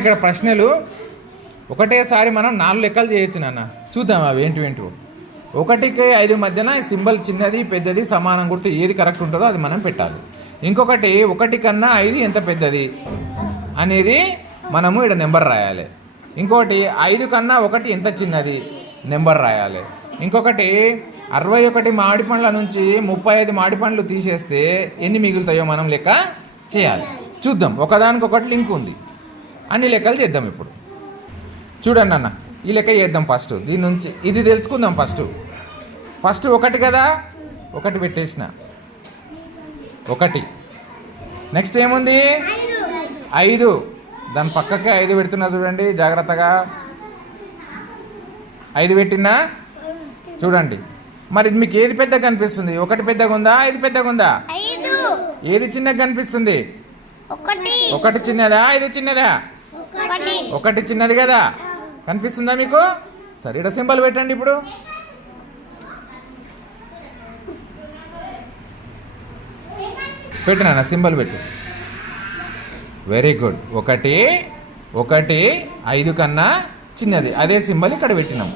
ఇక్కడ ప్రశ్నలు ఒకటేసారి మనం 4 లెక్కలు చేయొచ్చు నాన్న. చూద్దాం అవి ఏంటివేంటివో. 1కి 5 మధ్యన సింబల్ చిన్నది పెద్దది సమానం గుర్తు ఏది కరెక్ట్ ఉంటుందో అది మనం పెట్టాలి. ఇంకొకటి 1 కన్నా 5 ఎంత పెద్దది అనేది మనము ఇక్కడ నెంబర్ రాయాలి. ఇంకోటి 5 కన్నా 1 ఎంత చిన్నది నెంబర్ రాయాలి. ఇంకొకటి 61 మామిడి పండ్ల నుంచి 35 మామిడి పండ్లు తీసేస్తే ఎన్ని మిగులుతాయో మనం లెక్క చేయాలి. చూద్దాం, ఒకదానికొకటి లింక్ ఉంది. అన్ని లెక్కలు చేద్దాం. ఇప్పుడు చూడండి అన్న, ఈ లెక్క చేద్దాం. ఫస్ట్ దీని నుంచి ఇది తెలుసుకుందాం. ఫస్ట్ 1 కదా, 1 పెట్టేసిన 1. నెక్స్ట్ ఏముంది 5. దాని పక్కకే 5 పెడుతున్నా చూడండి జాగ్రత్తగా. 5 పెట్టినా చూడండి. మరి మీకు ఏది పెద్దగా కనిపిస్తుంది? 1 పెద్దగా ఉందా 5 పెద్దగా ఉందా? ఏది చిన్నగా కనిపిస్తుంది? 1 చిన్నదా 5 చిన్నదా? 1 చిన్నది కదా, కనిపిస్తుందా మీకు? సరే, ఇక్కడ సింబల్ పెట్టండి. ఇప్పుడు పెట్టినా సింబల్ పెట్టు. Very good. 1 5 కన్నా చిన్నది, అదే సింబల్ ఇక్కడ పెట్టినాం.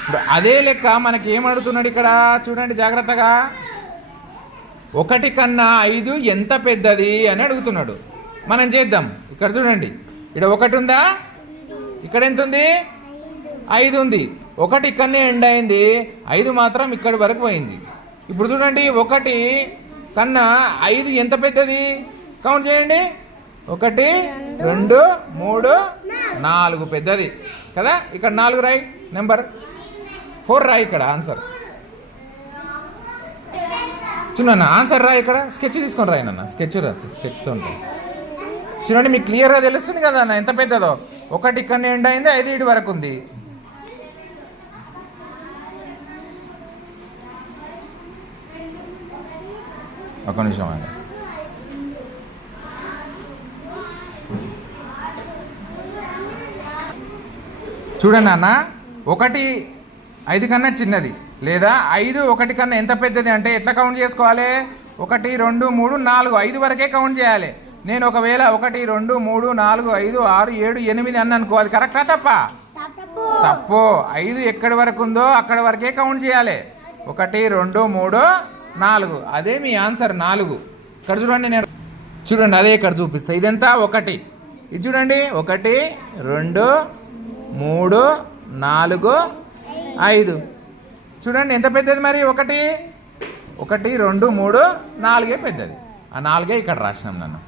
ఇప్పుడు అదే లెక్క మనకి ఏమడుగుతున్నాడు ఇక్కడ చూడండి జాగ్రత్తగా. 1 కన్నా 5 ఎంత పెద్దది అని అడుగుతున్నాడు. మనం చేద్దాం. ఇక్కడ చూడండి, ఇక్కడ 1 ఉందా, ఇక్కడ ఎంత ఉంది? 5 ఉంది. 1 ఇక్కడనే ఎండ్ అయింది, 5 మాత్రం ఇక్కడి వరకు పోయింది. ఇప్పుడు చూడండి, 1 కన్నా 5 ఎంత పెద్దది? కౌంట్ చేయండి. 1 2 3 4 పెద్దది కదా. ఇక్కడ 4 రాయి, నెంబర్ 4 రాయి. ఇక్కడ ఆన్సర్ చూడన్న, ఆన్సర్ రాయి. ఇక్కడ స్కెచ్ తీసుకొని రాయి నాన్న, స్కెచ్తో ఉంటుంది. చూడండి, మీకు క్లియర్గా తెలుస్తుంది కదా అన్న ఎంత పెద్దదో. 1 ఇక్కడనే ఎండ్ అయింది, 5 ఇటు వరకు ఉంది. ఒక నిమిషం అండి. చూడండి అన్న, 1 5 కన్నా చిన్నది లేదా 5 1 కన్నా ఎంత పెద్దది అంటే ఎట్లా కౌంట్ చేసుకోవాలి? 1 2 3 4 5 వరకే కౌంట్ చేయాలి. నేను ఒకవేళ 1 2 3 4 5 6 7 8 అని అనుకో, అది కరెక్టా తప్ప? తప్పు. 5 ఎక్కడి వరకు ఉందో అక్కడి వరకే కౌంట్ చేయాలి. 1 2 3 4, అదే మీ ఆన్సర్ 4. ఇక్కడ చూడండి, నేను చూడండి అదే ఇక్కడ చూపిస్తా. ఇదంతా 1. ఇది చూడండి, 1 2 3 4 5. చూడండి ఎంత పెద్దది మరి. 1 2 3 4 పెద్దది. ఆ 4 ఇక్కడ రాసినాం నన్ను.